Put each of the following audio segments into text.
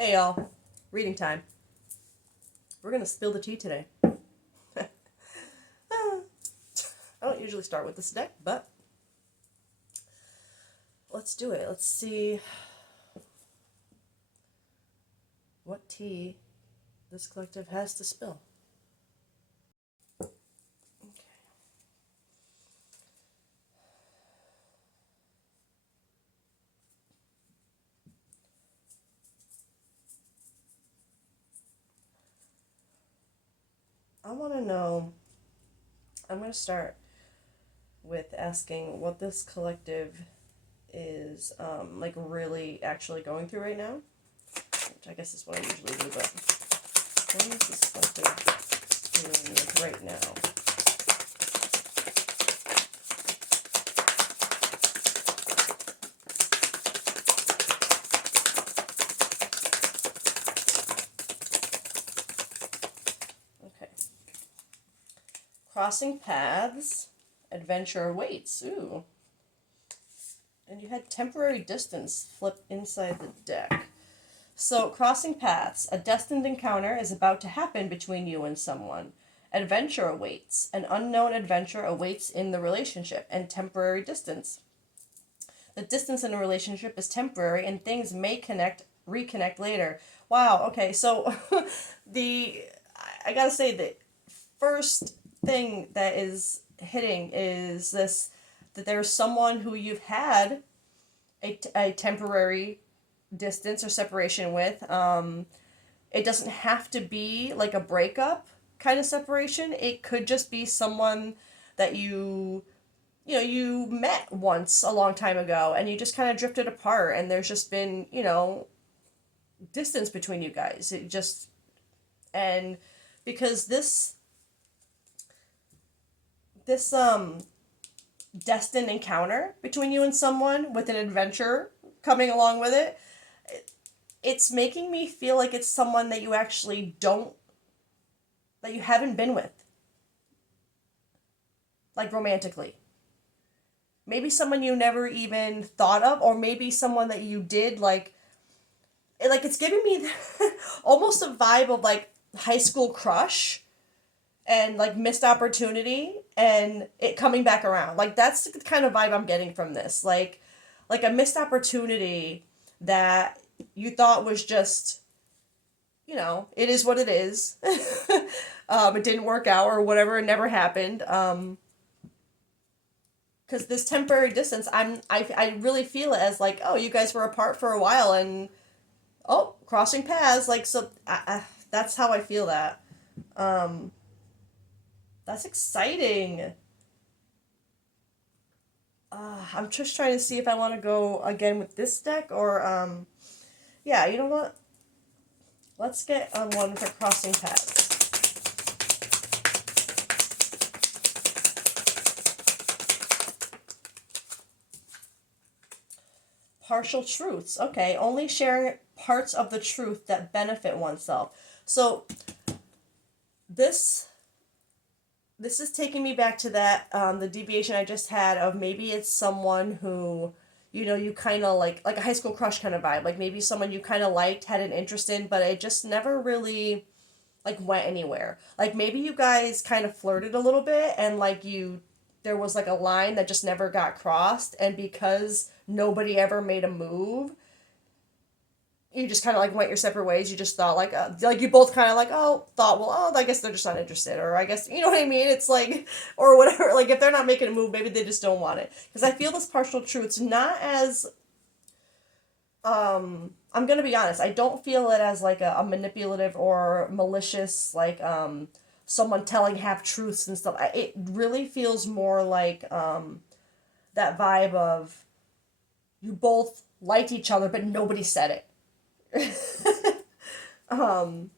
Hey y'all, reading time. We're gonna spill the tea today. I don't usually start with this deck, but let's do it. Let's see what tea this collective has to spill. Okay. I want to know. I'm going to start with asking what this collective is like really actually going through right now, which I guess is what I usually do, but what is this collective doing like right now? Okay. Crossing paths, adventure awaits. Ooh. And you had temporary distance flip inside the deck. So, crossing paths, a destined encounter is about to happen between you and someone. Adventure awaits. An unknown adventure awaits in the relationship, and temporary distance. The distance in a relationship is temporary, and things may reconnect later. Wow. Okay. So, the I gotta say the first thing that is hitting is this that there's someone who you've had a temporary distance or separation with. It doesn't have to be like a breakup kind of separation. It could just be someone that you met once a long time ago and you just kind of drifted apart and there's just been, distance between you guys. It just and because this destined encounter between you and someone with an adventure coming along with it, it's making me feel like it's someone that you actually don't that you haven't been with, like romantically. Maybe someone you never even thought of, or maybe someone that you did like it's giving me almost a vibe of like high school crush and like missed opportunity and it coming back around. Like that's the kind of vibe I'm getting from this. Like a missed opportunity that you thought was just, it is what it is. It didn't work out or whatever, it never happened. Because this temporary distance, I really feel it as like, oh, you guys were apart for a while and oh, crossing paths. Like so, that's how I feel that. Um, that's exciting. I'm just trying to see if I want to go again with this deck or yeah, you know what? Let's get on one for crossing paths. Partial truths. Okay, only sharing parts of the truth that benefit oneself. So this this is taking me back to that the deviation I just had of maybe it's someone who you kind of like a high school crush kind of vibe, like maybe someone you kind of liked, had an interest in, but it just never really like went anywhere. Like maybe you guys kind of flirted a little bit and like you there was like a line that just never got crossed, and because nobody ever made a move, you just kind of like went your separate ways. You just thought like you both kind of like, oh, thought, well, oh, I guess they're just not interested, or I guess you know what I mean. It's like or whatever. Like if they're not making a move, maybe they just don't want it. Because I feel this partial truth's not as I'm gonna be honest. I don't feel it as like a manipulative or malicious like someone telling half truths and stuff. It really feels more like that vibe of you both liked each other, but nobody said it. um,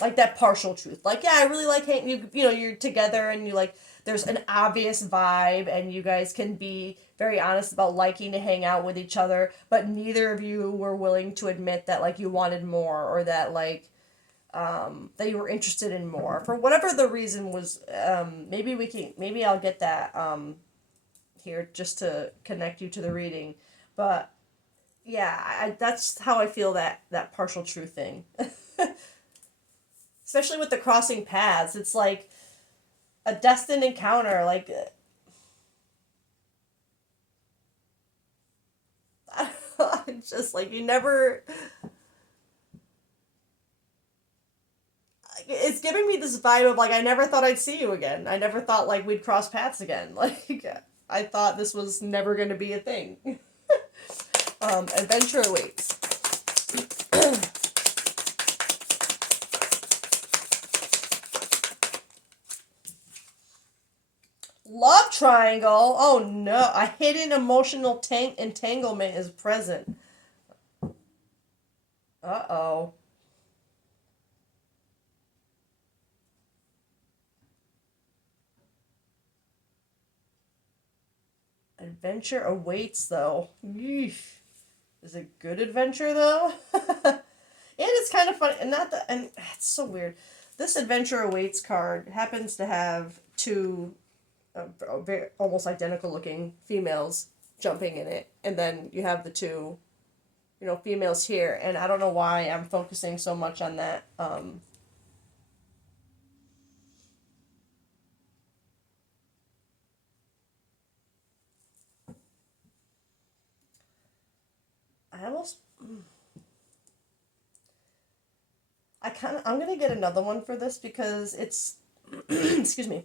like that partial truth. Like, yeah, I really like hanging. You're together and you like. There's an obvious vibe, and you guys can be very honest about liking to hang out with each other, but neither of you were willing to admit that like you wanted more or that like that you were interested in more for whatever the reason was. Maybe I'll get that here just to connect you to the reading. But yeah, that's how I feel that partial truth thing. Especially with the crossing paths, it's like a destined encounter. Like, it's just like you never. It's giving me this vibe of like I never thought I'd see you again. I never thought like we'd cross paths again. Like I thought this was never going to be a thing. Adventure awaits. Love triangle. Oh no, a hidden emotional entanglement is present. Uh-oh. Adventure awaits though. Yeesh. Is it good adventure though? And it's kind of funny, and not that, and it's so weird. This adventure awaits card happens to have two very, almost identical looking females jumping in it, and then you have the two, females here, and I don't know why I'm focusing so much on that. I almost, I'm gonna get another one for this because it's, excuse me.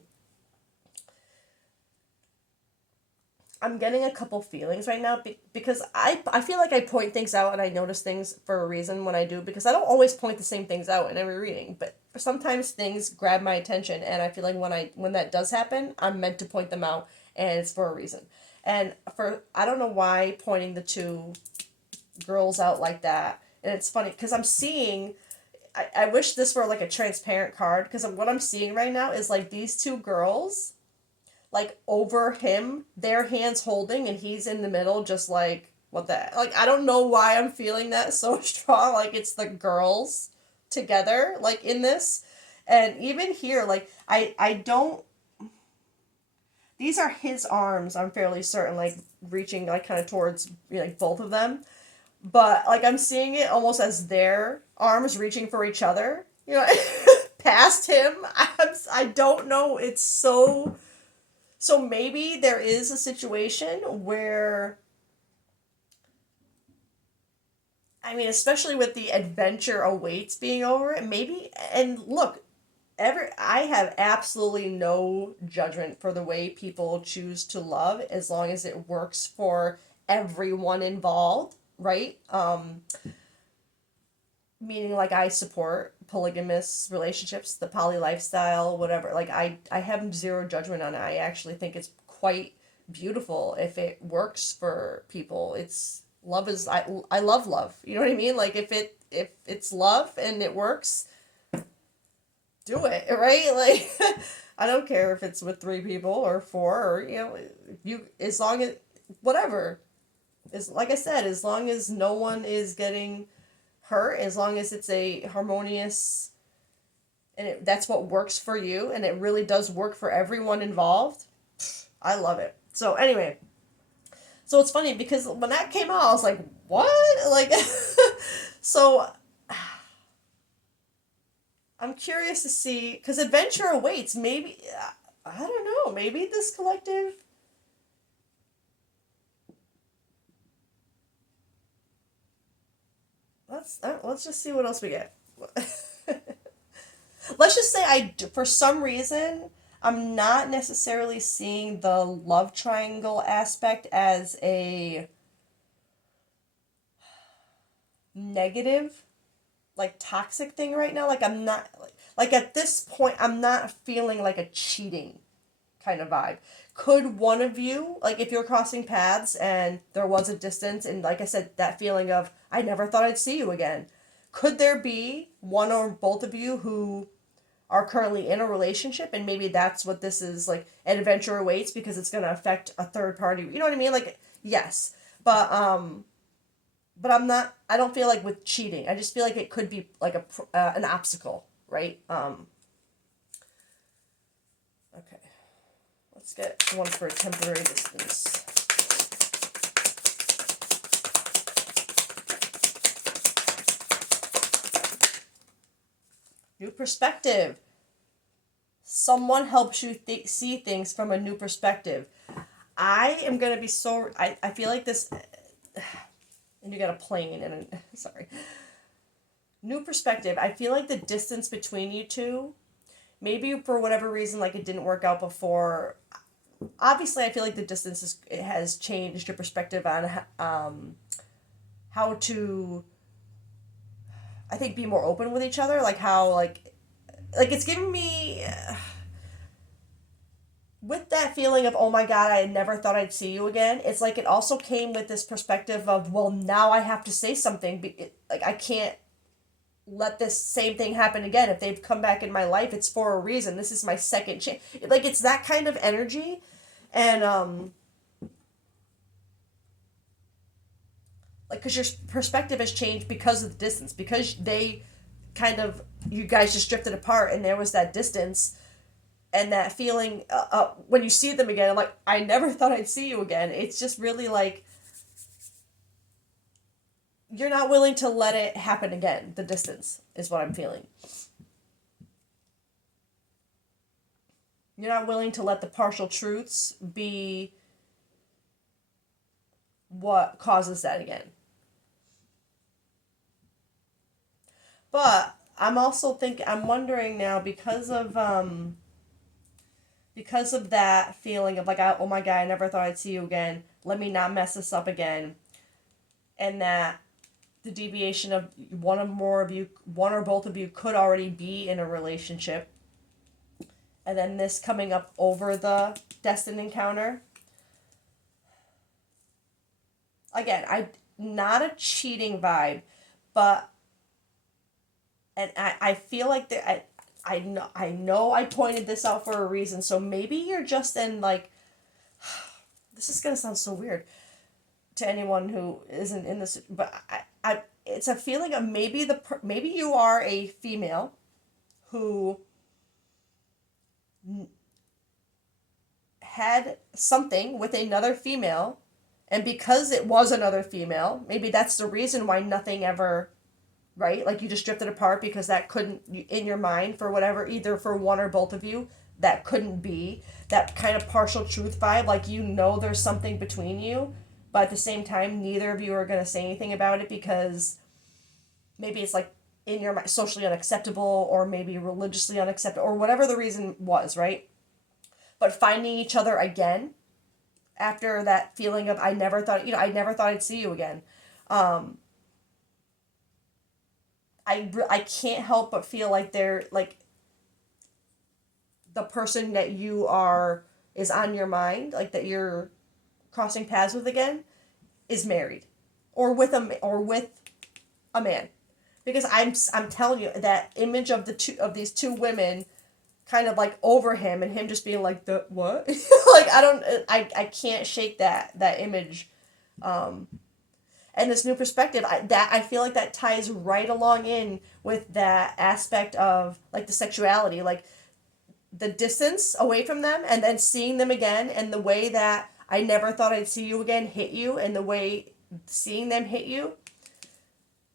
I'm getting a couple feelings right now because I feel like I point things out and I notice things for a reason when I do because I don't always point the same things out in every reading, but sometimes things grab my attention and I feel like when that does happen, I'm meant to point them out and it's for a reason. And I don't know why pointing the two girls out like that. And it's funny because I'm seeing I wish this were like a transparent card because what I'm seeing right now is like these two girls like over him, their hands holding, and he's in the middle, just like what the like. I don't know why I'm feeling that so strong. Like it's the girls together, like in this, and even here, like I don't. These are his arms. I'm fairly certain, like reaching like kind of towards like both of them, but like I'm seeing it almost as their arms reaching for each other. Past him. I don't know. It's so maybe there is a situation where, I mean, especially with the adventure awaits being over, maybe, and look, I have absolutely no judgment for the way people choose to love as long as it works for everyone involved, right? Meaning like I support polygamous relationships, the poly lifestyle, whatever. Like I have zero judgment on it. I actually think it's quite beautiful if it works for people. It's love is I love love. You know what I mean? Like if it's love and it works, do it, right? Like I don't care if it's with three people or four or you as long as whatever. Is like I said, as long as no one is getting hurt, as long as it's a harmonious and that's what works for you and it really does work for everyone involved, I love it. So anyway, so it's funny because when that came out I was like, what? Like so I'm curious to see because adventure awaits. Maybe I don't know, maybe this collective, let's just see what else we get. Let's just say for some reason, I'm not necessarily seeing the love triangle aspect as a negative, like toxic thing right now. Like I'm not like at this point, I'm not feeling like a cheating kind of vibe. Could one of you, like if you're crossing paths and there was a distance and like I said, that feeling of I never thought I'd see you again, could there be one or both of you who are currently in a relationship and maybe that's what this is like an adventure awaits because it's going to affect a third party, you know what I mean, like yes, but I don't feel like with cheating, I just feel like it could be like an obstacle, right? Okay, let's get one for a temporary distance. perspective. Someone helps you see things from a new perspective. I am going to be so... I feel like this... And you got a plane and... Sorry. New perspective. I feel like the distance between you two, maybe for whatever reason, like it didn't work out before. Obviously, I feel like the distance has changed your perspective on how to, I think, be more open with each other. Like how, like it's giving me, with that feeling of, oh my God, I never thought I'd see you again. It's like it also came with this perspective of, well, now I have to say something. Like I can't let this same thing happen again. If they've come back in my life, it's for a reason. This is my second chance. Like it's that kind of energy. And like, because your perspective has changed because of the distance, because they kind of, you guys just drifted apart and there was that distance and that feeling when you see them again. I'm like, I never thought I'd see you again. It's just really like, you're not willing to let it happen again. The distance is what I'm feeling. You're not willing to let the partial truths be what causes that again. But I'm also I'm wondering now, because of that feeling of like, oh my God, I never thought I'd see you again. Let me not mess this up again. And that the deviation of one or both of you could already be in a relationship. And then this coming up over the destined encounter. Again, not a cheating vibe, but, and I feel like I know I pointed this out for a reason, so maybe you're just in like, this is gonna sound so weird to anyone who isn't in this, but it's a feeling of maybe you are a female who had something with another female, and because it was another female, maybe that's the reason why nothing ever, right? Like you just drifted apart because that couldn't, in your mind, for whatever, either for one or both of you, that couldn't be. That kind of partial truth vibe, like you know there's something between you, but at the same time, neither of you are going to say anything about it because maybe it's like in your mind socially unacceptable, or maybe religiously unacceptable, or whatever the reason was, right? But finding each other again after that feeling of I never thought I'd see you again. I can't help but feel like they're like the person that is on your mind, like that you're crossing paths with again, is married or with a man. Because I'm telling you, that image of these two women kind of like over him, and him just being like, the what? Like I can't shake that image. And this new perspective, I feel like that ties right along in with that aspect of like the sexuality, like the distance away from them and then seeing them again, and the way that I never thought I'd see you again hit you, and the way seeing them hit you,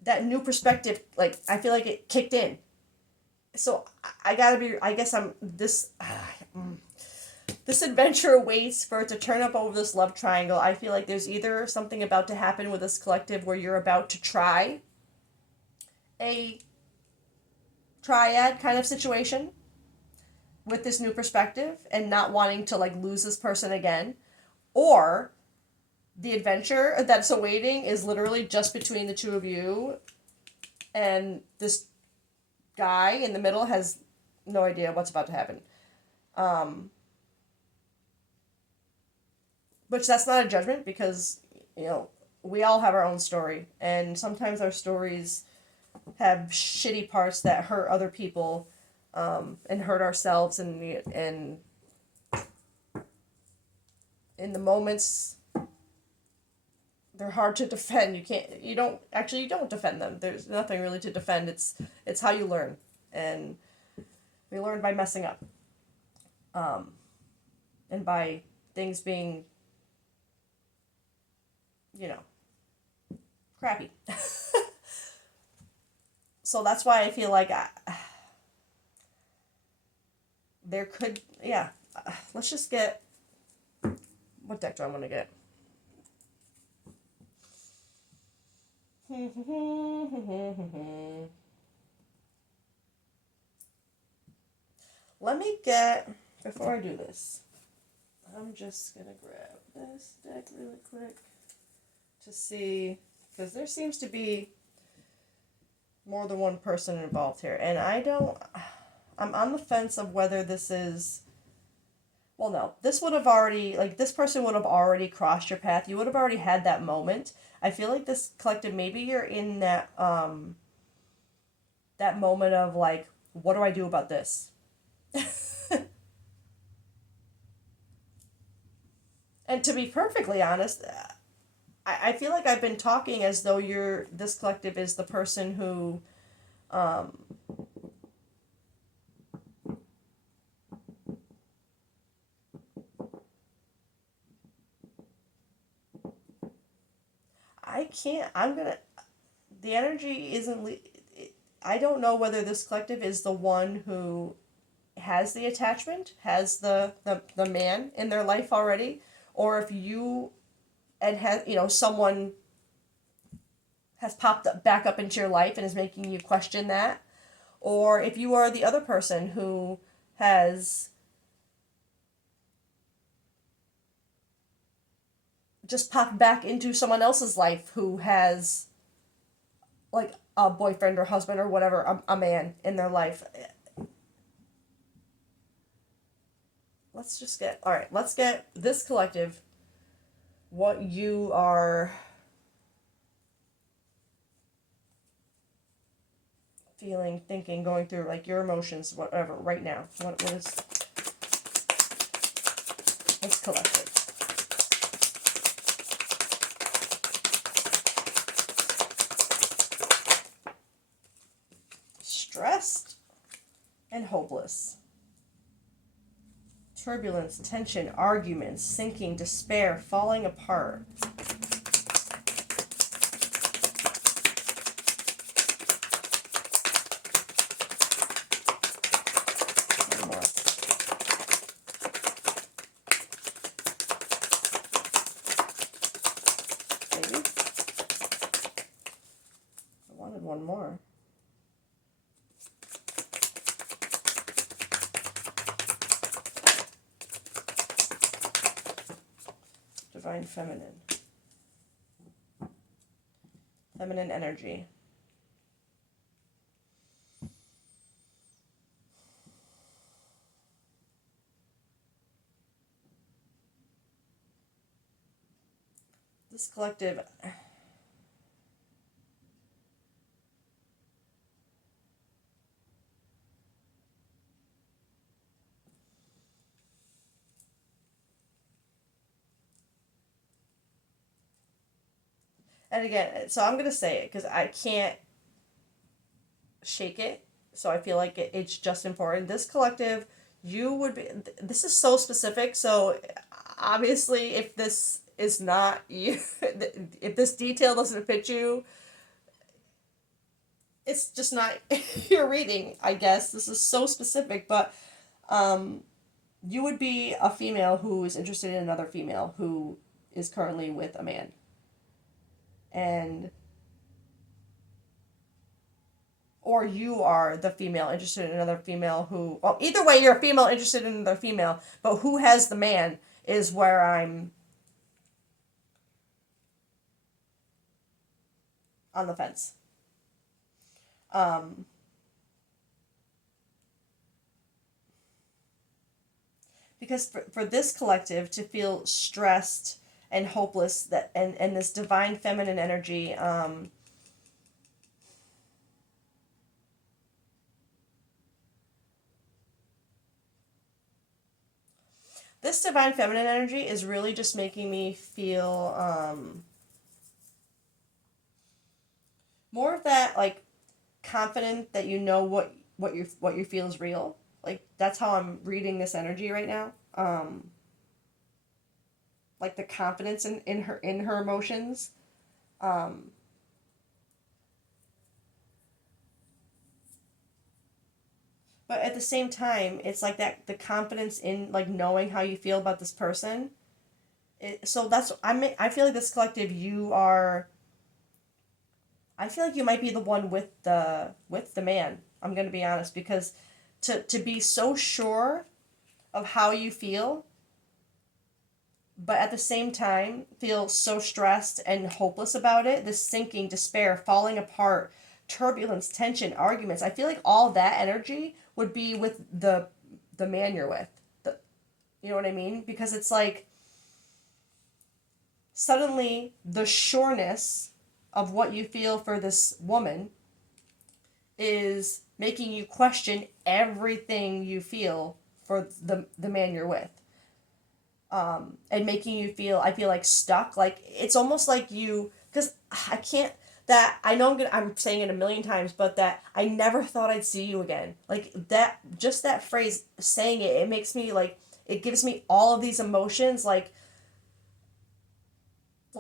that new perspective, like I feel like it kicked in. So I gotta be, I guess I'm this adventure waits for it to turn up over this love triangle. I feel like there's either something about to happen with this collective where you're about to try a triad kind of situation with this new perspective and not wanting to like lose this person again, or the adventure that's awaiting is literally just between the two of you, and this guy in the middle has no idea what's about to happen. Which that's not a judgment, because, you know, we all have our own story, and sometimes our stories have shitty parts that hurt other people, and hurt ourselves, and in the moments they're hard to defend. You don't defend them. There's nothing really to defend. It's how you learn, and we learn by messing up, and by things being, you know, crappy. So that's why I feel like there could, yeah. Let's just get, what deck do I want to get? Let me get, before I do this, I'm just going to grab this deck really quick to see, because there seems to be more than one person involved here. And I'm on the fence of whether this is, well, no, this would have already, like, this person would have already crossed your path. You would have already had that moment. I feel like this collective, maybe you're in that, that moment of, like, what do I do about this? And to be perfectly honest, I feel like I've been talking as though this collective is the person who, I can't, the energy isn't, I don't know whether this collective is the one who has the attachment, has the man in their life already, or if you, and has, someone has popped back up into your life and is making you question that, or if you are the other person who has just popped back into someone else's life who has, like, a boyfriend or husband or whatever, a man in their life. Let's get this collective, what you are feeling, thinking, going through, like, your emotions, whatever, right now. What is this collective? Stressed and hopeless. Turbulence, tension, arguments, sinking, despair, falling apart. One more. Maybe. I wanted one more. Divine feminine. Feminine energy. This collective, and again, so I'm going to say it because I can't shake it. So I feel like it's just important. This collective, you would be, this is so specific. So obviously, if this is not you, if this detail doesn't fit you, it's just not your reading, I guess. This is so specific, but you would be a female who is interested in another female who is currently with a man. And or you are the female interested in another female who, well, either way, you're a female interested in another female, but who has the man is where I'm on the fence. Because for this collective to feel stressed and hopeless, that and this divine feminine energy, this divine feminine energy is really just making me feel more of that, like, confident that you know what you feel is real. Like, that's how I'm reading this energy right now. Like, the confidence in her emotions. But at the same time, it's like that the confidence in like knowing how you feel about this person. So that's I feel like this collective you are. I feel like you might be the one with the man. I'm gonna be honest because to be so sure of how you feel, but at the same time feel so stressed and hopeless about it. This sinking, despair, falling apart, turbulence, tension, arguments. I feel like all that energy would be with the man you're with. You know what I mean? Because it's like suddenly the sureness of what you feel for this woman is making you question everything you feel for the man you're with. And making you feel, I feel like stuck. Like it's almost like you, because I can't, that I know I'm saying it a million times, but that I never thought I'd see you again. Like that, just that phrase, saying it makes me like, it gives me all of these emotions, like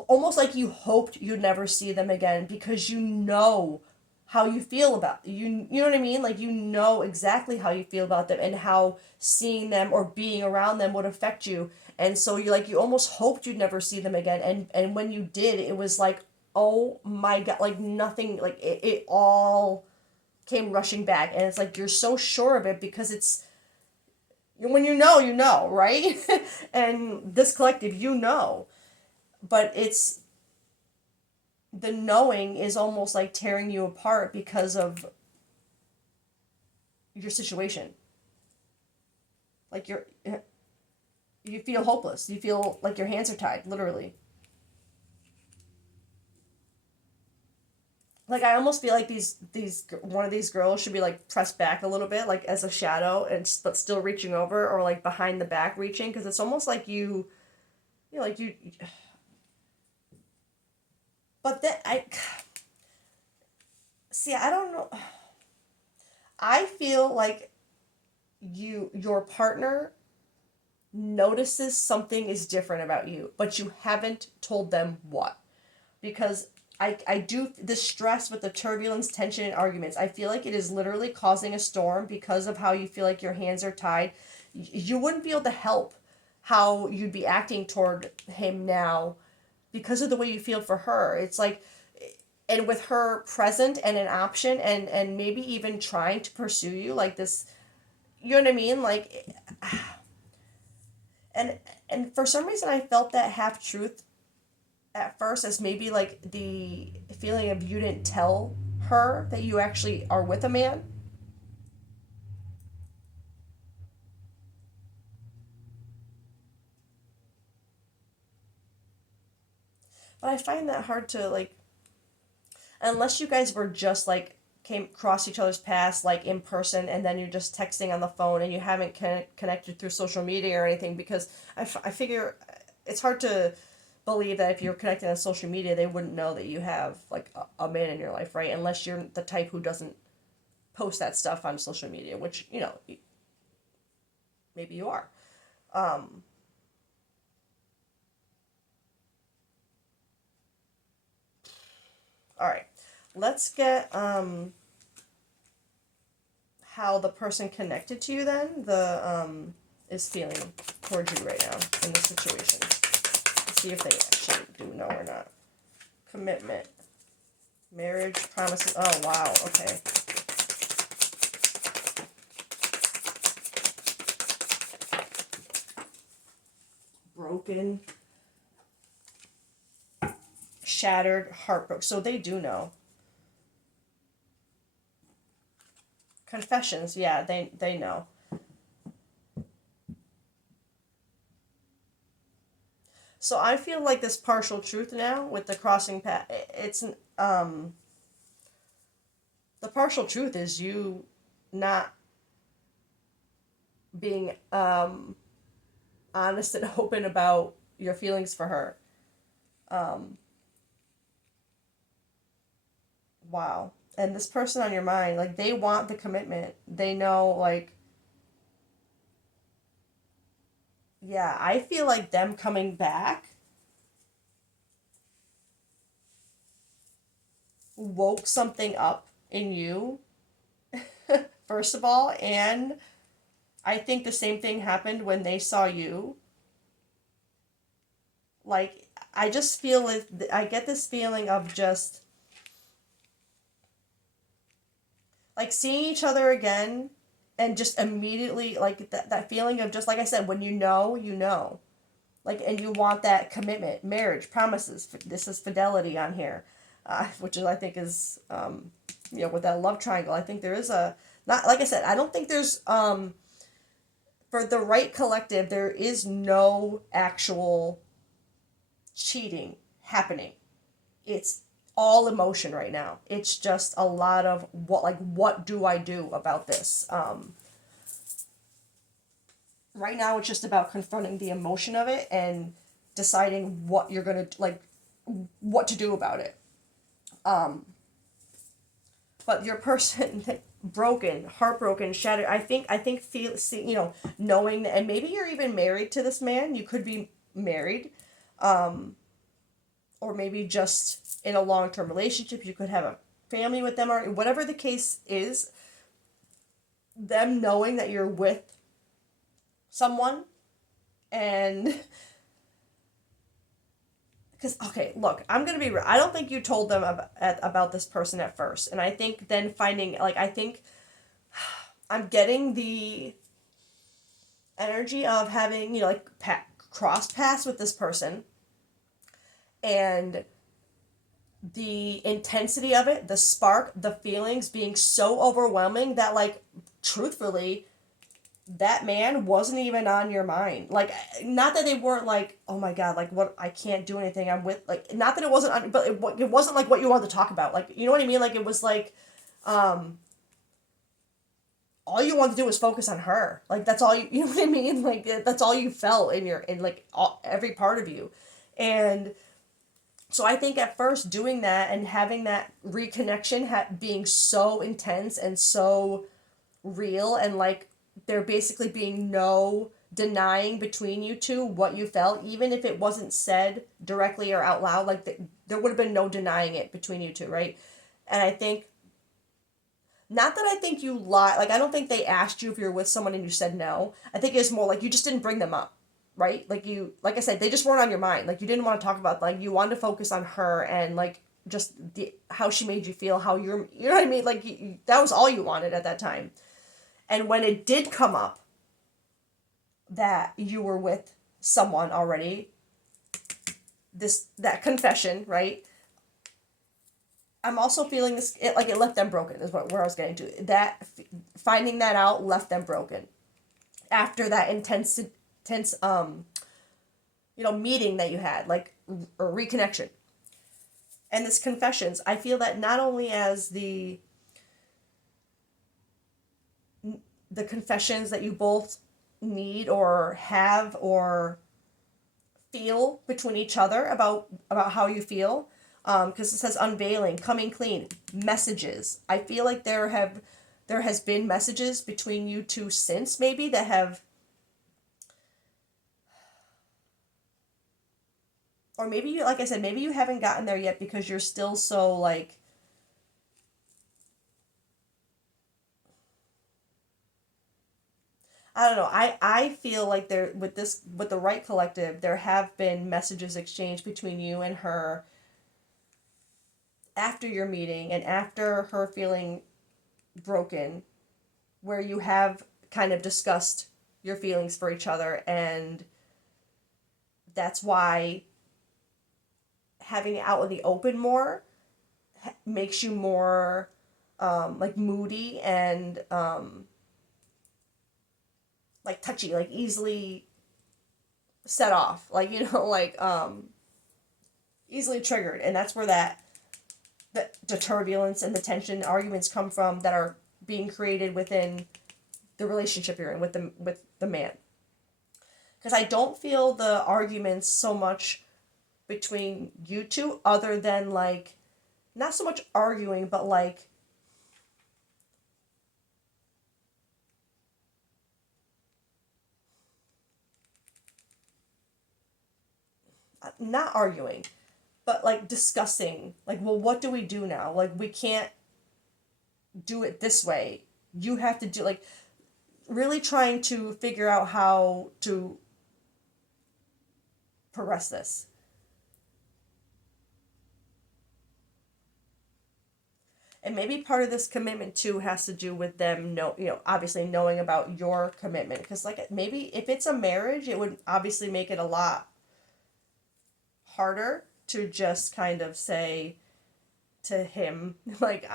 almost like you hoped you'd never see them again because you know how you feel about you know what I mean, like you know exactly how you feel about them and how seeing them or being around them would affect you, and so you like you almost hoped you'd never see them again, and when you did it was like, oh my god, like nothing, like it all came rushing back, and it's like you're so sure of it because it's when you know, right? And this collective, you know, but it's the knowing is almost like tearing you apart because of your situation. Like you feel hopeless. You feel like your hands are tied, literally. Like I almost feel like these one of these girls should be like pressed back a little bit, like as a shadow, and but still reaching over, or like behind the back reaching, because it's almost like you know, like you. But then I see. I don't know. I feel like your partner notices something is different about you, but you haven't told them what. Because I do the stress with the turbulence, tension, and arguments. I feel like it is literally causing a storm because of how you feel like your hands are tied. You wouldn't be able to help how you'd be acting toward him now because of the way you feel for her. It's like, and with her present and an option and maybe even trying to pursue you like this, you know what I mean? Like, and and for some reason I felt that half truth at first as maybe like the feeling of you didn't tell her that you actually are with a man. But I find that hard to like, unless you guys were just like came across each other's paths like in person and then you're just texting on the phone and you haven't connected through social media or anything, because I figure it's hard to believe that if you're connected on social media they wouldn't know that you have like a man in your life, right? Unless you're the type who doesn't post that stuff on social media, which you know maybe you are. um all right, let's get how the person connected to you then the is feeling towards you right now in this situation. See if they actually do know or not. Commitment, marriage, promises. Oh wow, okay. Broken, shattered, heartbroken. So they do know. Confessions, yeah, they know. So I feel like this partial truth now with the crossing path. It's the partial truth is you not being honest and open about your feelings for her. Um, wow. And this person on your mind, like they want the commitment. They know, like, yeah, I feel like them coming back woke something up in you first of all, and I think the same thing happened when they saw you. Like, I just feel it, I get this feeling of just like seeing each other again and just immediately like that feeling of just like I said, when you know. Like, and you want that commitment, marriage, promises. This is fidelity on here, which is, I think is, with that love triangle. I think there is a, not, like I said, I don't think there's, for the right collective, there is no actual cheating happening. It's all emotion right now. It's just a lot of what do I do about this? Right now it's just about confronting the emotion of it and deciding what you're gonna what to do about it. But your person broken, heartbroken, shattered. I think feel see, knowing, and maybe you're even married to this man. You could be married, or maybe just in a long term relationship. You could have a family with them, or whatever the case is. Them knowing that you're with someone, and because okay, look, I'm gonna be real. I don't think you told them about this person at first, and I think then finding I think I'm getting the energy of having cross paths with this person, and the intensity of it, the spark, the feelings being so overwhelming that truthfully that man wasn't even on your mind. Like, not that they weren't like, oh my god, like what, I can't do anything. I'm with, like, not that it wasn't on, but it wasn't like what you wanted to talk about. Like, you know what I mean? Like, it was like, all you wanted to do was focus on her. Like, that's all you know what I mean? Like, that's all you felt every part of you. And so I think at first doing that and having that reconnection being so intense and so real, and like there basically being no denying between you two what you felt, even if it wasn't said directly or out loud, there would have been no denying it between you two, right? And I think, not that I think you lie, like I don't think they asked you if you're with someone and you said no. I think it's more like you just didn't bring them up, right? Like I said, they just weren't on your mind. Like, you didn't want to talk about, like, you wanted to focus on her and like just how she made you feel, how you know what I mean? Like, that was all you wanted at that time. And when it did come up that you were with someone already, that confession, right? I'm also feeling this, it left them broken, is where I was getting to. That, finding that out left them broken. After that intense, meeting that you had, like, or reconnection. And this confessions, I feel that not only as the confessions that you both need or have or feel between each other about how you feel, because it says unveiling, coming clean, messages. I feel like there has been messages between you two since, maybe, that have, or maybe you, like I said, maybe you haven't gotten there yet because you're still so like, I don't know. I feel like with the right collective, there have been messages exchanged between you and her after your meeting and after her feeling broken, where you have kind of discussed your feelings for each other, and that's why having it out in the open more makes you more like moody and like touchy, like easily set off, like, easily triggered. And that's where the turbulence and the tension arguments come from that are being created within the relationship you're in with the man. Because I don't feel the arguments so much between you two, other than like, not so much arguing, but like, not arguing, but like discussing, like, well, what do we do now? Like, we can't do it this way. you have to do, like, really trying to figure out how to progress this. And maybe part of this commitment too has to do with them obviously knowing about your commitment, because like maybe if it's a marriage, it would obviously make it a lot harder to just kind of say to him like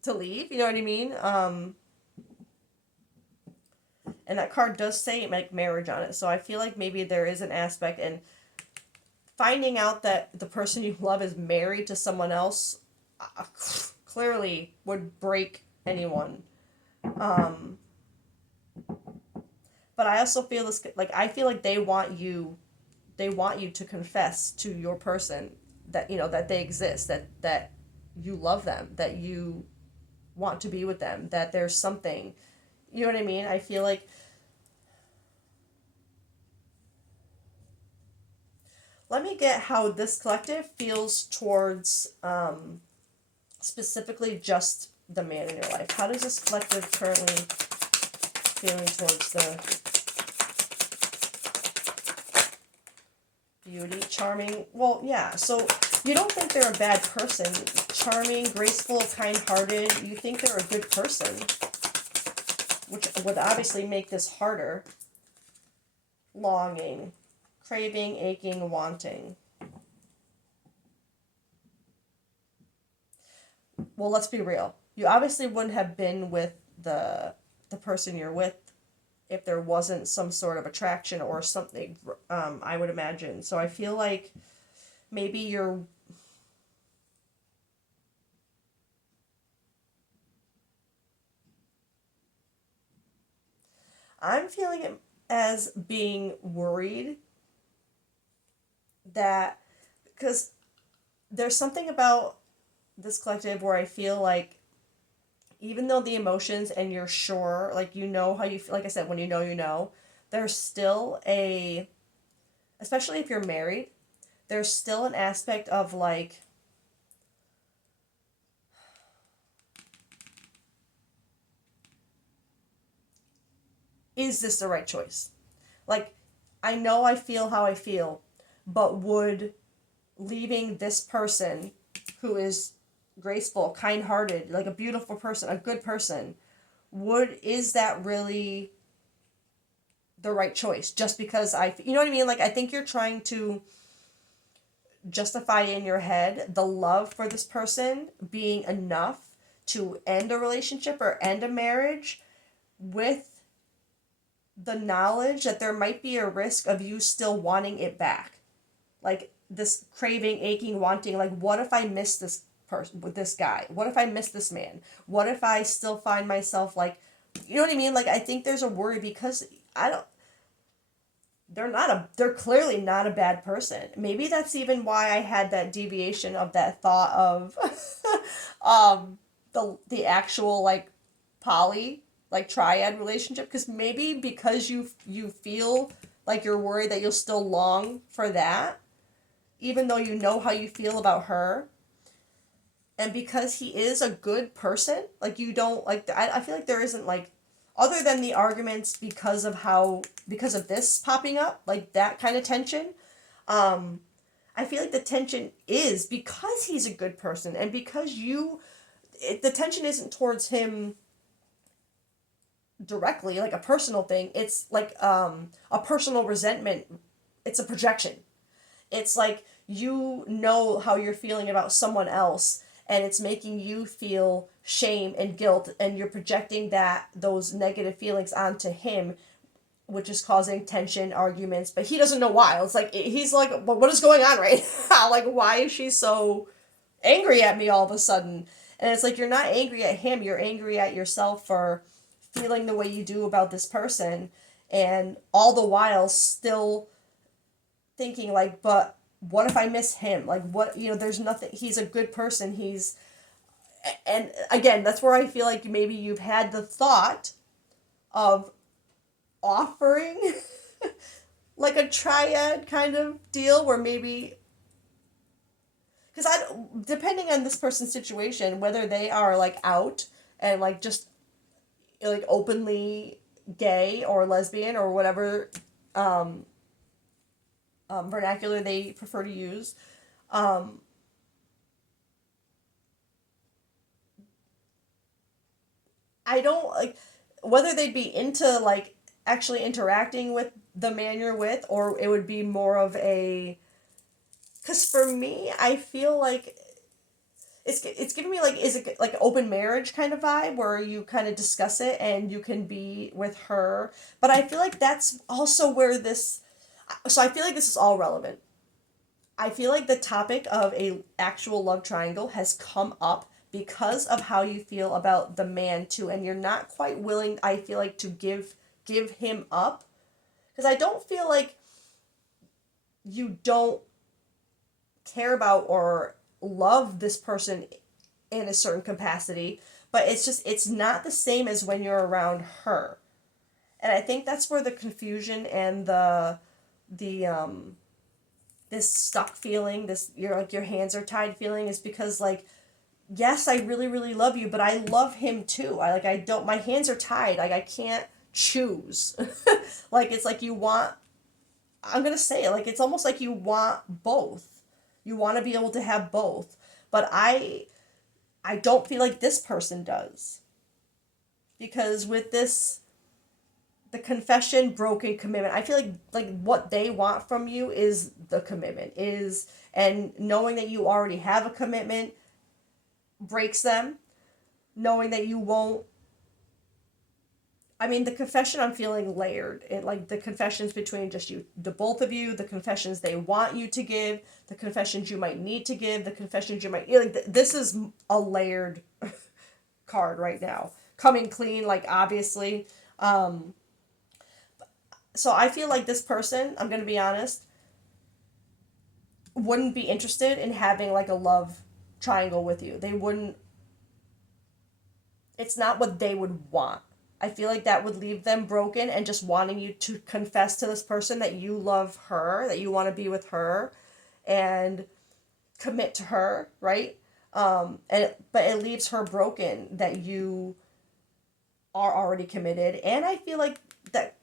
to leave, you know what I mean? And that card does say like marriage on it, so I feel like maybe there is an aspect, and finding out that the person you love is married to someone else clearly would break anyone. Um, but I also feel this, like I feel like they want you to confess to your person that that they exist, that you love them, that you want to be with them, that there's something, you know what I mean? I feel like, let me get how this collective feels towards specifically just the man in your life. How does this collective currently feeling towards the beauty, charming? Well, yeah, so you don't think they're a bad person. Charming, graceful, kind-hearted. You think they're a good person, which would obviously make this harder. Longing, craving, aching, wanting. Well, let's be real. You obviously wouldn't have been with the person you're with if there wasn't some sort of attraction or something, I would imagine. So I feel like maybe I'm feeling it as being worried that, because there's something about this collective where I feel like even though the emotions, and you're sure, like how you feel, like I said, when there's still especially if you're married, there's still an aspect of like, is this the right choice? Like, I know I feel how I feel, but would leaving this person who is graceful, kind-hearted, like a beautiful person, a good person, is that really the right choice? Just because you know what I mean? Like, I think you're trying to justify in your head the love for this person being enough to end a relationship or end a marriage, with the knowledge that there might be a risk of you still wanting it back. Like this craving, aching, wanting, like, what if I miss this person with this guy? What if I miss this man? What if I still find myself like, you know what I mean? Like, I think there's a worry because they're clearly not a bad person. Maybe that's even why I had that deviation of that thought of the actual like poly, like triad relationship, because maybe because you feel like you're worried that you'll still long for that, even though you know how you feel about her. And because he is a good person, like, you don't like, I feel like there isn't like, other than the arguments because of this popping up, like that kind of tension, I feel like the tension is because he's a good person, and because the tension isn't towards him directly, like a personal thing. It's like a personal resentment. It's a projection. It's like, how you're feeling about someone else, and it's making you feel shame and guilt, and you're projecting those negative feelings onto him, which is causing tension, arguments, but he doesn't know why. It's like, he's like, well, what is going on right now? Like, why is she so angry at me all of a sudden? And it's like, you're not angry at him, you're angry at yourself for feeling the way you do about this person, and all the while still thinking like, but what if I miss him? Like, what, there's nothing, he's a good person, and again, that's where I feel like maybe you've had the thought of offering like a triad kind of deal, where maybe, because depending on this person's situation, whether they are like out and like just like openly gay or lesbian or whatever vernacular they prefer to use. Um, I don't like whether they'd be into like actually interacting with the man you're with, or it would be more of a. Because for me, I feel like it's giving me like, is it like open marriage kind of vibe where you kind of discuss it and you can be with her, but I feel like that's also where this. So I feel like this is all relevant. I feel like the topic of a actual love triangle has come up because of how you feel about the man too, and you're not quite willing, I feel like, to give him up, because I don't feel like you don't care about or love this person in a certain capacity, but it's just it's not the same as when you're around her. And I think that's where the confusion and the this stuck feeling, this you're like your hands are tied feeling, is because like, yes, I really really love you, but I love him too. I don't, my hands are tied, like I can't choose. Like it's like you want, I'm going to say it, like it's almost like you want both. You want to be able to have both. But I don't feel like this person does. Because with this, the confession, broken commitment, I feel like what they want from you is the commitment, is, and knowing that you already have a commitment breaks them. Knowing that you won't, I mean, the confession, I'm feeling layered. It, like the confessions between just you, the both of you, the confessions they want you to give, the confessions you might need to give, the confessions you might, like this is a layered card right now. Coming clean, like obviously. Um, so I feel like this person, I'm gonna be honest, wouldn't be interested in having like a love triangle with you. They wouldn't. It's not what they would want. I feel like that would leave them broken and just wanting you to confess to this person that you love her, that you want to be with her, and commit to her, right? But it leaves her broken that you are already committed, and I feel like that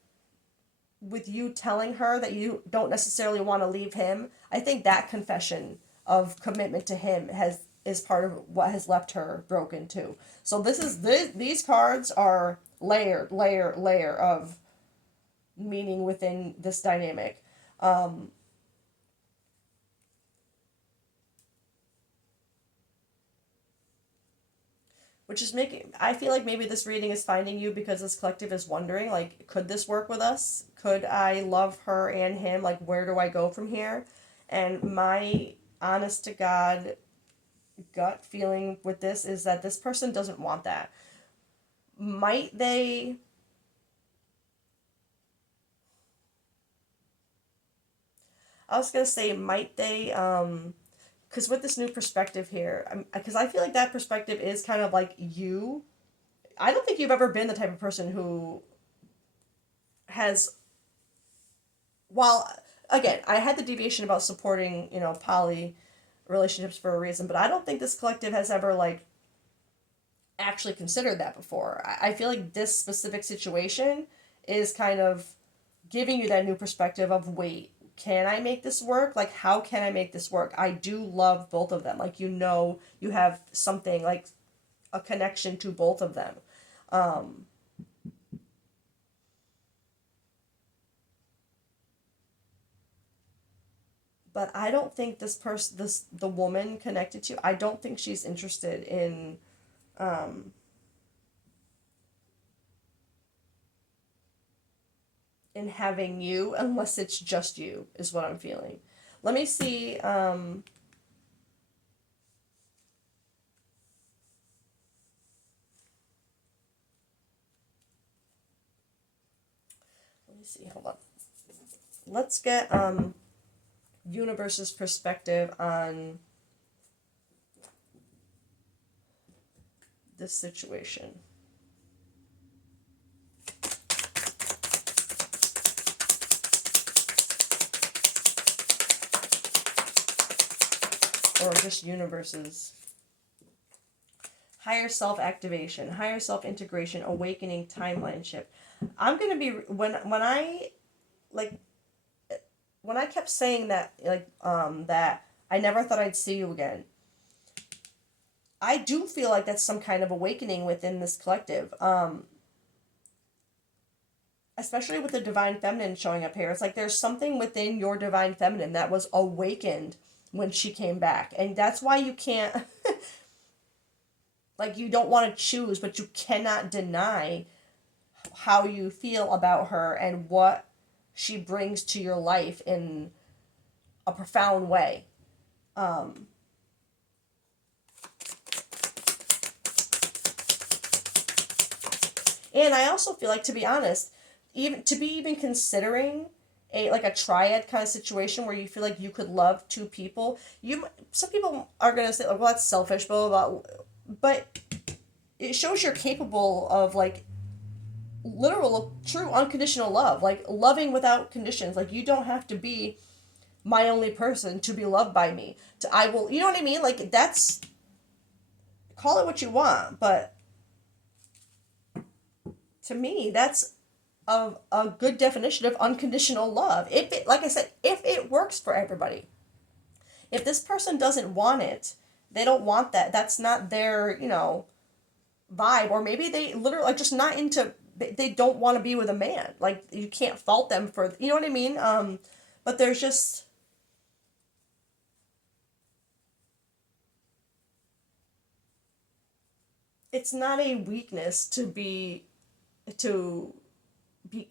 with you telling her that you don't necessarily want to leave him, I think that confession of commitment to him has is part of what has left her broken too. So these cards are layer of meaning within this dynamic. Um, which is making, I feel like maybe this reading is finding you because this collective is wondering, like, could this work with us? Could I love her and him? Like, where do I go from here? And my honest to God gut feeling with this is that this person doesn't want that. Might they, I was gonna say, might they, because with this new perspective here, because I feel like that perspective is kind of like you. I don't think you've ever been the type of person who has, while, again, I had the deviation about supporting, poly relationships for a reason, but I don't think this collective has ever, like, actually considered that before. I feel like this specific situation is kind of giving you that new perspective of, wait, can I make this work? Like, how can I make this work? I do love both of them. Like, you have something, like, a connection to both of them. Um, but I don't think the woman connected to you, I don't think she's interested um, in having you unless it's just you, is what I'm feeling. Let me see. Let me see. Hold on. Let's get universe's perspective on this situation. Or just universe's. Higher self activation, higher self integration, awakening, timeline shift. I'm gonna be like when I kept saying that that I never thought I'd see you again. I do feel like that's some kind of awakening within this collective. Especially with the divine feminine showing up here. It's like there's something within your divine feminine that was awakened when she came back. And that's why you can't like you don't want to choose, but you cannot deny how you feel about her and what she brings to your life in a profound way. And I also feel like, to be honest, even considering a triad kind of situation where you feel like you could love two people, some people are gonna say like, well, that's selfish, blah blah blah, but it shows you're capable of like literal, true, unconditional love, like loving without conditions. Like you don't have to be my only person to be loved by me. I will, you know what I mean? Like that's, call it what you want, but to me, that's a good definition of unconditional love. If it, like I said, if it works for everybody. If this person doesn't want it, they don't want that. That's not their, vibe. Or maybe they literally like just not into. They don't want to be with a man. Like you can't fault them for. You know what I mean? But there's just. It's not a weakness to be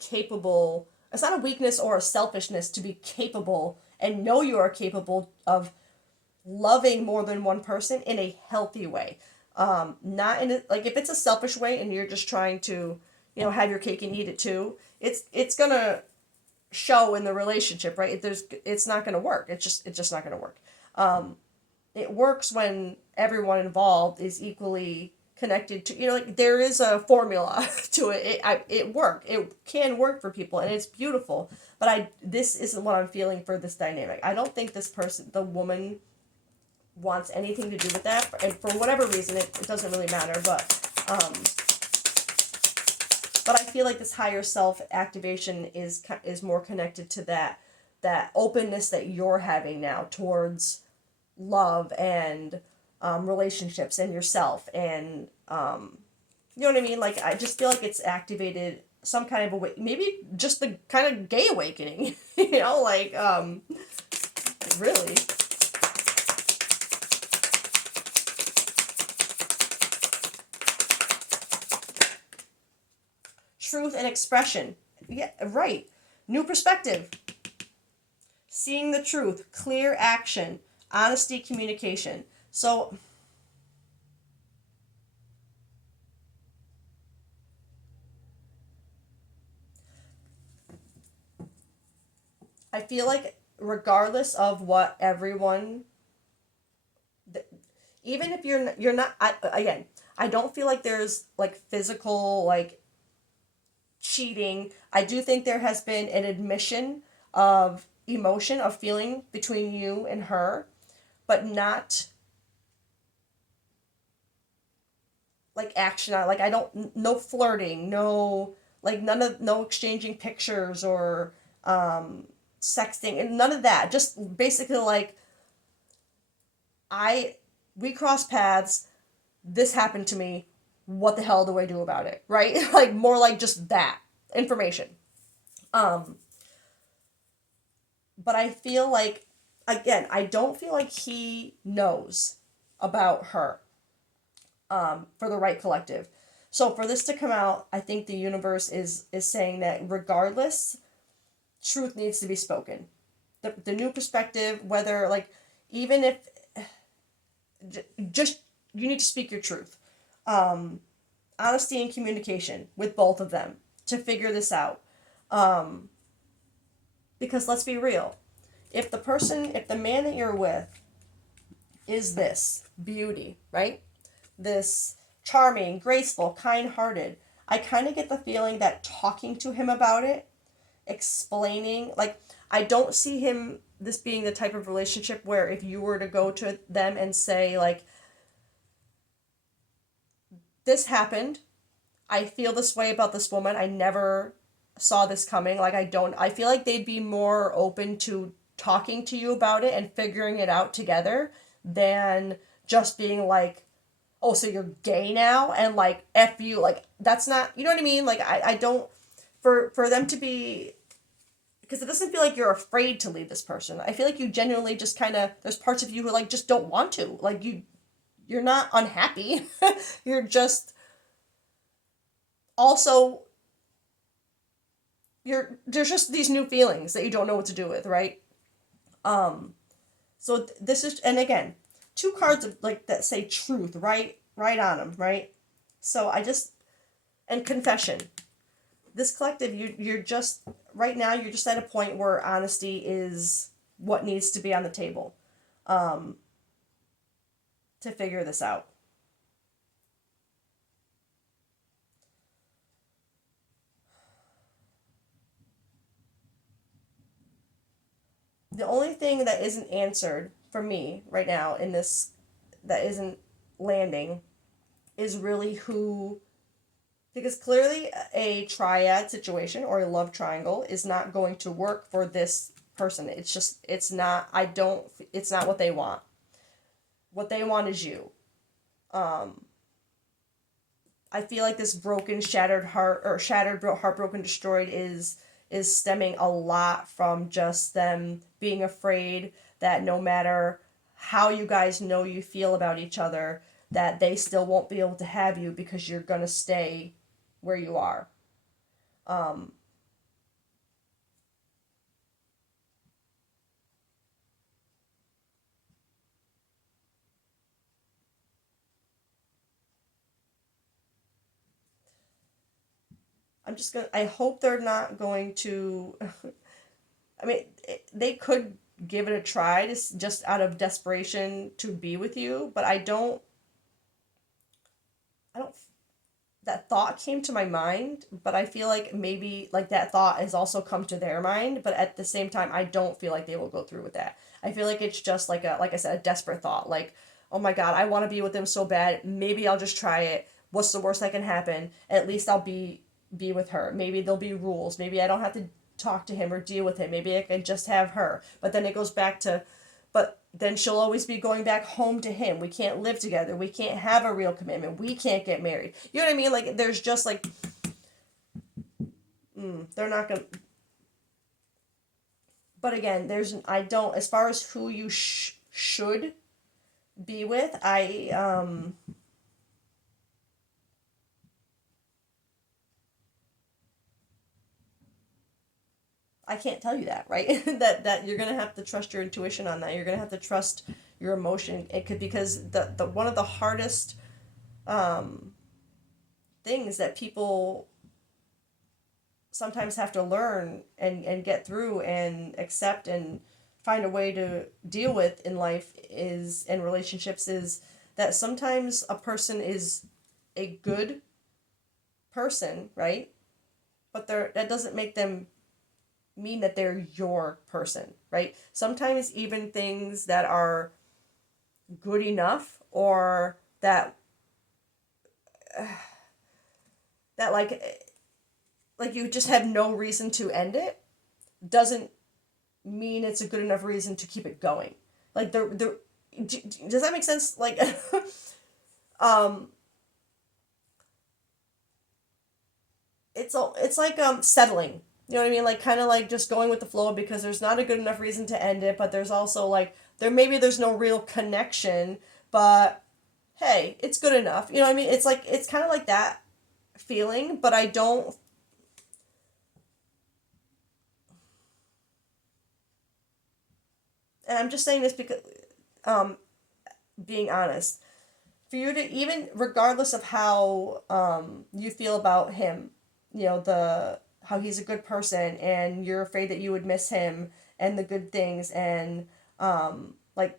capable. It's not a weakness or a selfishness to be capable and know you are capable of loving more than one person in a healthy way. Not in a, like if it's a selfish way and you're just trying to, have your cake and eat it too. It's gonna show in the relationship, right? It's not gonna work. It's just not gonna work. It works when everyone involved is equally connected to, like there is a formula to it. It can work for people and it's beautiful, but this isn't what I'm feeling for this dynamic. I don't think this person, the woman, wants anything to do with that, and for whatever reason it doesn't really matter, but I feel like this higher self activation is more connected to that openness that you're having now towards love and relationships and yourself, and you know what I mean? Like I just feel like it's activated some kind of maybe just the kind of gay awakening, like really. Truth and expression. Yeah, right. New perspective. Seeing the truth, clear action, honesty, communication. So I feel like regardless of what everyone, even if you're not, again, I don't feel like there's like physical like cheating. I do think there has been an admission of emotion, of feeling between you and her, but not like action. Like I don't, no flirting, no like no exchanging pictures or sexting and none of that. Just basically like we crossed paths. This happened to me. What the hell do I do about it? Right? Like more like just that information. But I feel like, again, I don't feel like he knows about her for the right collective. So for this to come out, I think the universe is saying that regardless, truth needs to be spoken. The new perspective, whether like, even if just you need to speak your truth. Honesty and communication with both of them to figure this out. Because let's be real, if the man that you're with is this beauty, right? This charming, graceful, kind-hearted, I kind of get the feeling that talking to him about it, explaining, like, I don't see this being the type of relationship where if you were to go to them and say, like, this happened. I feel this way about this woman. I never saw this coming. Like, I feel like they'd be more open to talking to you about it and figuring it out together than just being like, oh, so you're gay now? And like, F you. Like, that's not, you know what I mean? Like, I don't, for them to be, because it doesn't feel like you're afraid to leave this person. I feel like you genuinely just kind of, there's parts of you who like just don't want to. Like, you're not unhappy. You're just also, there's just these new feelings that you don't know what to do with, right? So this is, and again, two cards of like that say truth, right on them, right? So I just, and confession. This collective, you're just, right now you're just at a point where honesty is what needs to be on the table, to figure this out. The only thing that isn't answered for me right now in this, that isn't landing, is really who, because clearly a triad situation or a love triangle is not going to work for this person. It's just, it's not, it's not what they want. What they want is you. I feel like this broken, shattered heart, or shattered, heartbroken, destroyed is stemming a lot from just them being afraid that no matter how you guys know you feel about each other, that they still won't be able to have you because you're gonna stay where you are. Um, I'm just gonna. I hope they're not going to. I mean, they could give it a try just out of desperation to be with you, but I don't. I don't, that thought came to my mind, but I feel like maybe like that thought has also come to their mind, but at the same time I don't feel like they will go through with that. I feel like it's just like a, like I said, a desperate thought. Like, oh my god, I want to be with them so bad. Maybe I'll just try it. What's the worst that can happen? At least I'll be with her. Maybe there'll be rules. Maybe I don't have to talk to him or deal with him. Maybe I can just have her. But then it goes back to, but then she'll always be going back home to him. We can't live together. We can't have a real commitment. We can't get married. You know what I mean? Like, there's just like, they're not gonna. But again, I don't, as far as who you should be with, I can't tell you that, right? That you're gonna have to trust your intuition on that. You're gonna have to trust your emotion. It could, because the one of the hardest um, things that people sometimes have to learn and get through and accept and find a way to deal with in life is, in relationships, is that sometimes a person is a good person, right? But that doesn't make them mean that they're your person, right? Sometimes even things that are good enough, or that that like you just have no reason to end it, doesn't mean it's a good enough reason to keep it going. Like, does that make sense? Like, um, it's like settling. You know what I mean? Like, kind of like just going with the flow, because there's not a good enough reason to end it, but there's also like, there's no real connection, but hey, it's good enough. You know what I mean? It's like, it's kind of like that feeling, but I don't. And I'm just saying this because, um, being honest, for you to, even regardless of how you feel about him, you know, the how he's a good person and you're afraid that you would miss him and the good things, and like,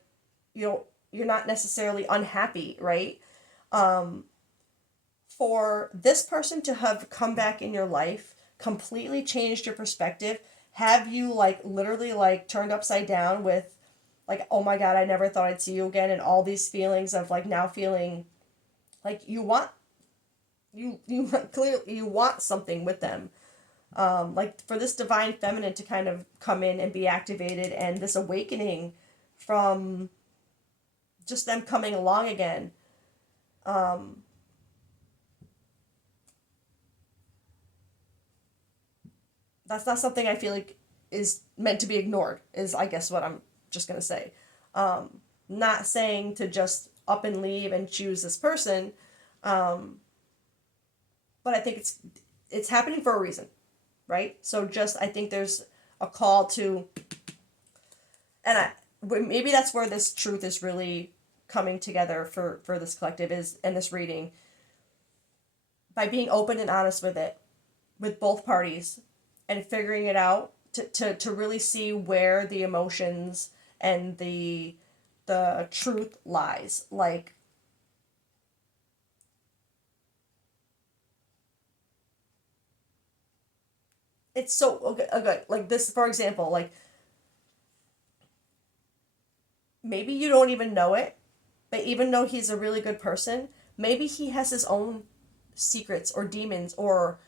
you know, you're not necessarily unhappy, right? Um, for this person to have come back in your life, completely changed your perspective, have you like literally like turned upside down with like, oh my god, I never thought I'd see you again, and all these feelings of like now feeling like you want you clearly you want something with them. Like for this divine feminine to kind of come in and be activated, and this awakening from just them coming along again. Um, that's not something I feel like is meant to be ignored, is I guess what I'm just gonna say. Not saying to just up and leave and choose this person, um, but I think it's happening for a reason, right? So just I think there's a call to, and maybe that's where this truth is really coming together for this collective is in this reading, by being open and honest with it, with both parties, and figuring it out to really see where the emotions and the truth lies. Like, it's so okay, like this for example, like maybe you don't even know it, but even though he's a really good person, maybe he has his own secrets or demons or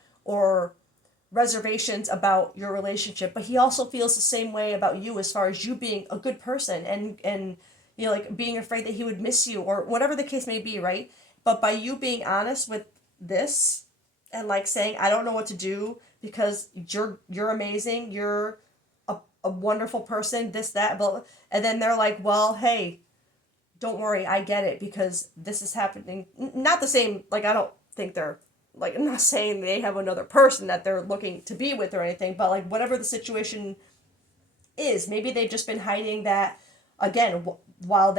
reservations about your relationship, but he also feels the same way about you as far as you being a good person, and you know, like being afraid that he would miss you or whatever the case may be, right? But by you being honest with this, and like saying I don't know what to do because you're amazing, you're a wonderful person, this that, but and then they're like, well, hey, don't worry, I get it because this is happening. Not the same, like, I don't think they're, like, I'm not saying they have another person that they're looking to be with or anything, but, like, whatever the situation is, maybe they've just been hiding that, again, while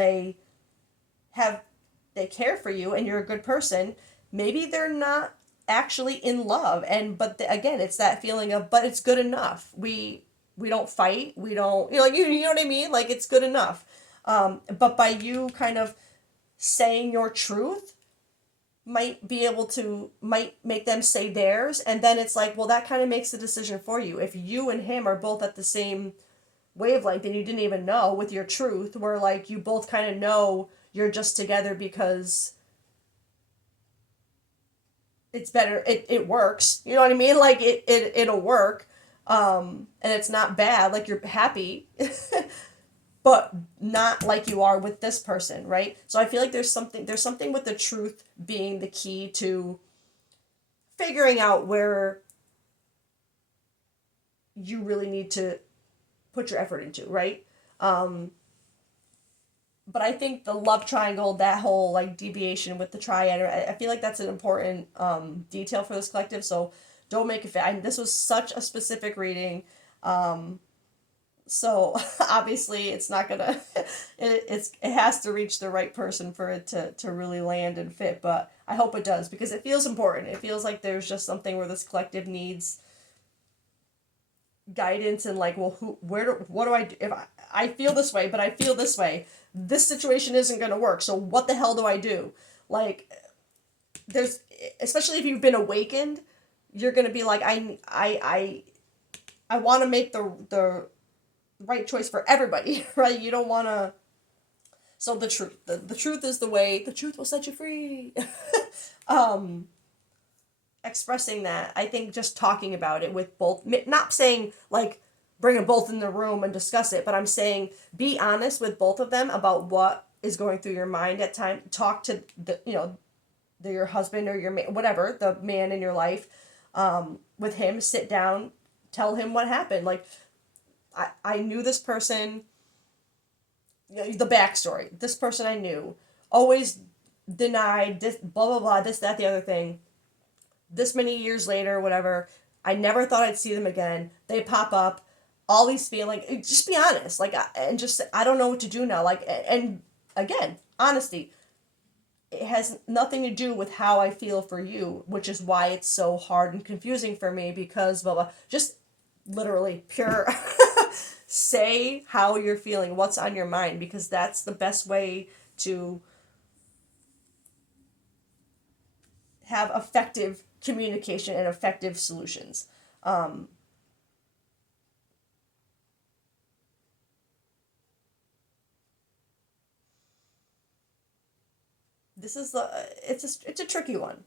have, they care for you and you're a good person, maybe they're not actually in love. And, but again, it's that feeling of, but it's good enough. We don't fight. We don't, you know, like, you know what I mean? Like, it's good enough. But by you kind of saying your truth might make them say theirs, and then it's like, well, that kind of makes the decision for you. If you and him are both at the same wavelength and you didn't even know with your truth, where like you both kind of know you're just together because it's better, it works, you know what I mean, like it'll work, and it's not bad, like you're happy, but not like you are with this person, right? So I feel like there's something with the truth being the key to figuring out where you really need to put your effort into, right? Um, but I think the love triangle, that whole like deviation with the triad, I feel like that's an important detail for this collective. So don't make it fit. This was such a specific reading. Um, so obviously it's not gonna it has to reach the right person for it to really land and fit, but I hope it does because it feels important. It feels like there's just something where this collective needs guidance and like, well, what do I do if I feel this way, but I feel this way, this situation isn't going to work, so what the hell do I do? Like, there's, especially if you've been awakened, you're going to be like, I want to make the right choice for everybody, right? You don't want to, so the truth is the way, the truth will set you free. um Expressing that, I think just talking about it with both, not saying like bring them both in the room and discuss it, but I'm saying be honest with both of them about what is going through your mind at time. Talk to the, you know, your husband or your whatever, the man in your life, with him, sit down, tell him what happened. Like, I knew this person, you know, the backstory. This person I knew always denied this, blah blah blah, this that the other thing. This many years later, whatever, I never thought I'd see them again. They pop up, all these feelings. Just be honest, like, and just I don't know what to do now. Like, and again, honesty. It has nothing to do with how I feel for you, which is why it's so hard and confusing for me because blah blah. Just literally pure. Say how you're feeling, what's on your mind, because that's the best way to have effective communication and effective solutions. Um, this is the it's a tricky one.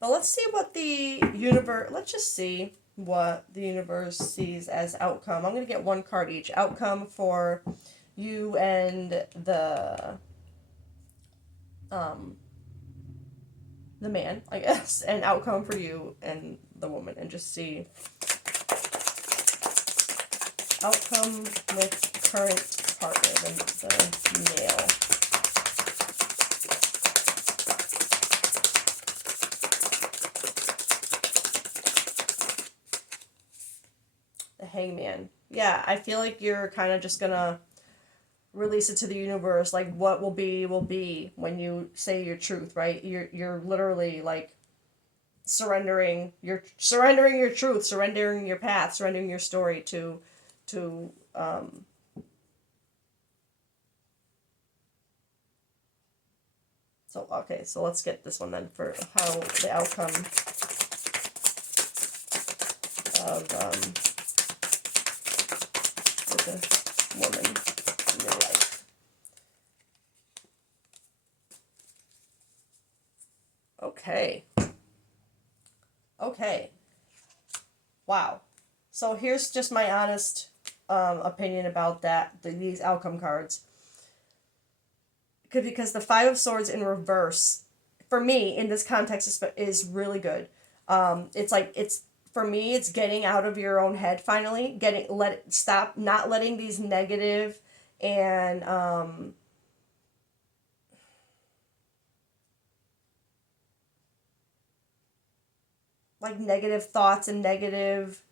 But let's see what the universe, let's just see what the universe sees as outcome. I'm going to get one card each. Outcome for you and um, the man, I guess, and outcome for you and the woman, and just see outcome with current partner, the male. The Hangman. Yeah, I feel like you're kind of just gonna release it to the universe. Like, what will be when you say your truth, right? You're literally like surrendering your truth, surrendering your path, surrendering your story to so okay, so let's get this one then for how the outcome of with the woman in your life. Okay. Okay. Wow. So here's just my honest opinion about these outcome cards. Because the Five of Swords in reverse, for me in this context, is really good. It's like it's for me. It's getting out of your own head finally. Stop not letting these negative and like negative thoughts and negative,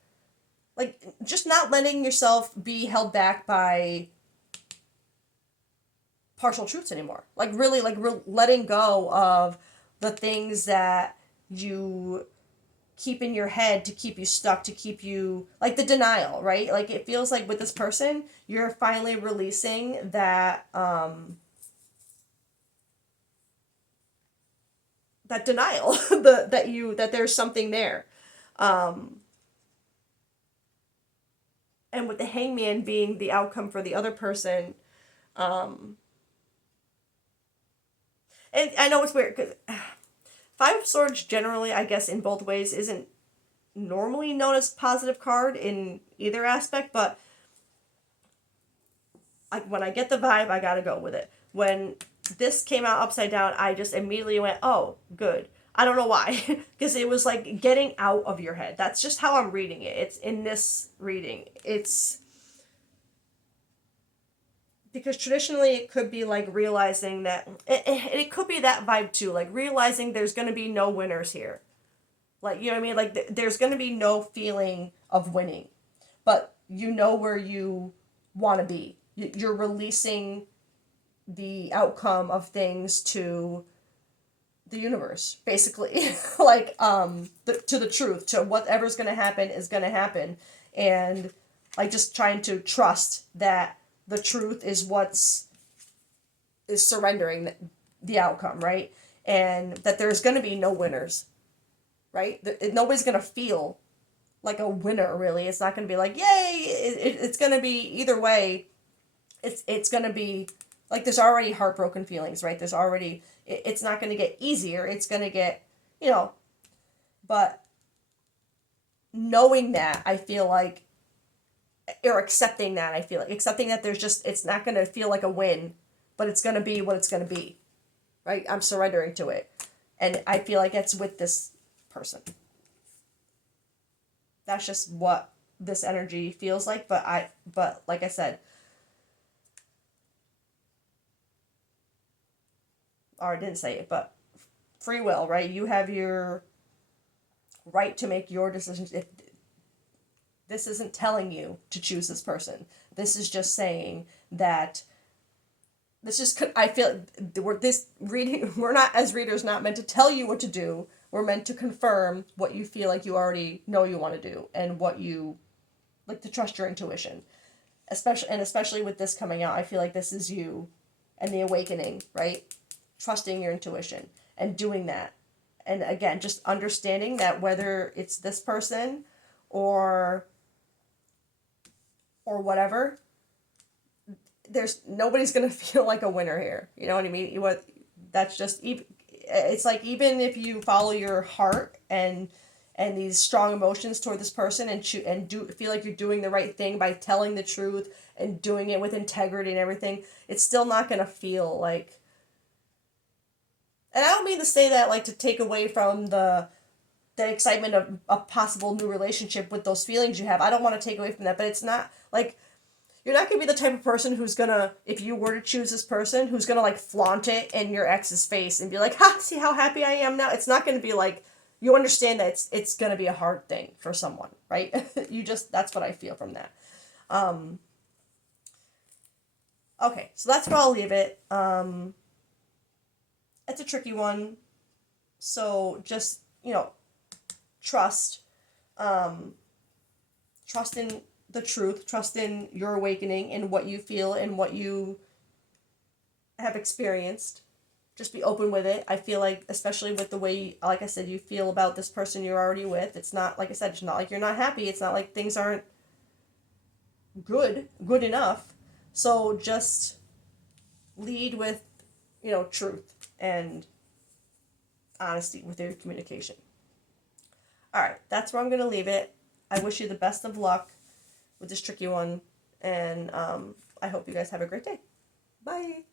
like just not letting yourself be held back by partial truths anymore. Like really, letting go of the things that you keep in your head to keep you stuck, to keep you like the denial, right? Like it feels like with this person, you're finally releasing that denial, that there's something there. Um, and with the Hangman being the outcome for the other person, um, and I know it's weird because Five of Swords generally, I guess, in both ways, isn't normally known as positive card in either aspect, but when I get the vibe, I gotta go with it. When this came out upside down, I just immediately went, oh, good. I don't know why, because it was like getting out of your head. That's just how I'm reading it. It's in this reading. It's because traditionally it could be like realizing that it could be that vibe too, like realizing there's going to be no winners here. Like, you know what I mean? Like, there's going to be no feeling of winning, but you know where you want to be. You're releasing the outcome of things to the universe, basically. Like, to the truth, to whatever's going to happen is going to happen. And, like, just trying to trust that the truth is surrendering the outcome, right? And that there's going to be no winners, right? Nobody's going to feel like a winner, really. It's not going to be like, yay! It's going to be either way. It's going to be like there's already heartbroken feelings, right? There's already, it's not going to get easier. It's going to get, you know, but knowing that, I feel like, or accepting that, I feel like, accepting that it's not going to feel like a win, but it's going to be what it's going to be, right? I'm surrendering to it. And I feel like it's with this person. That's just what this energy feels like, but like I said, or I didn't say it, but free will, right? You have your right to make your decisions. If this isn't telling you to choose this person, this is just saying that this is, I feel this reading, we're not, as readers, not meant to tell you what to do. We're meant to confirm what you feel like you already know you want to do, and what you like, to trust your intuition. Especially with this coming out, I feel like this is you and the awakening, right? Trusting your intuition and doing that. And again, just understanding that whether it's this person or whatever, there's nobody's gonna feel like a winner here. You know what I mean? That's just even, it's like, even if you follow your heart and these strong emotions toward this person, and do feel like you're doing the right thing by telling the truth and doing it with integrity and everything, it's still not going to feel like, and I don't mean to say that like to take away from the excitement of a possible new relationship with those feelings you have. I don't want to take away from that, but it's not like, you're not going to be the type of person who's going to, if you were to choose this person, who's going to like flaunt it in your ex's face and be like, ha, see how happy I am now. It's not going to be like, you understand that it's going to be a hard thing for someone, right? That's what I feel from that. Okay, so that's where I'll leave it. It's a tricky one. So just, trust. Trust in the truth, trust in your awakening, in what you feel and what you have experienced. Just be open with it. I feel like, especially with the way, like I said, you feel about this person you're already with, it's not, like I said, it's not like you're not happy. It's not like things aren't good enough. So just lead with, truth and honesty with your communication. All right, that's where I'm going to leave it. I wish you the best of luck with this tricky one, and I hope you guys have a great day. Bye.